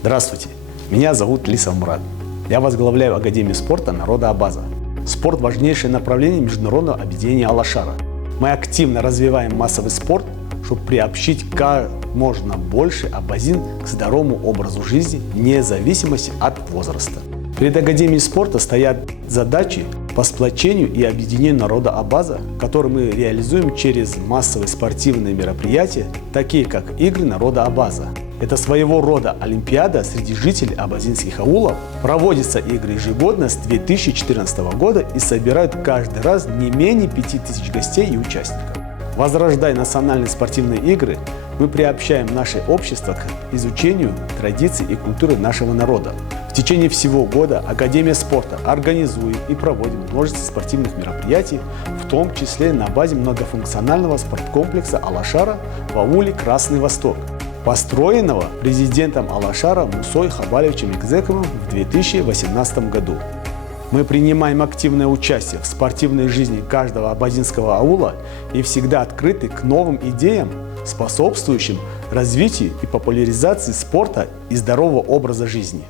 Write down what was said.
Здравствуйте, меня зовут Лисов Мурат. Я возглавляю Академию спорта народа Абаза. Спорт – важнейшее направление международного объединения Алашара. Мы активно развиваем массовый спорт, чтобы приобщить как можно больше абазин к здоровому образу жизни, вне зависимости от возраста. Перед Академией спорта стоят задачи по сплочению и объединению народа Абаза, которые мы реализуем через массовые спортивные мероприятия, такие как Игры народа Абаза. Это своего рода олимпиада среди жителей абазинских аулов. Проводятся игры ежегодно с 2014 года и собирают каждый раз не менее 5000 гостей и участников. Возрождая национальные спортивные игры, мы приобщаем наше общество к изучению традиций и культуры нашего народа. В течение всего года Академия спорта организует и проводит множество спортивных мероприятий, в том числе на базе многофункционального спорткомплекса Алашара в ауле Красный Восток, построенного президентом Алашара Мусой Хабалевичем Икзековым в 2018 году. Мы принимаем активное участие в спортивной жизни каждого абазинского аула и всегда открыты к новым идеям, способствующим развитию и популяризации спорта и здорового образа жизни.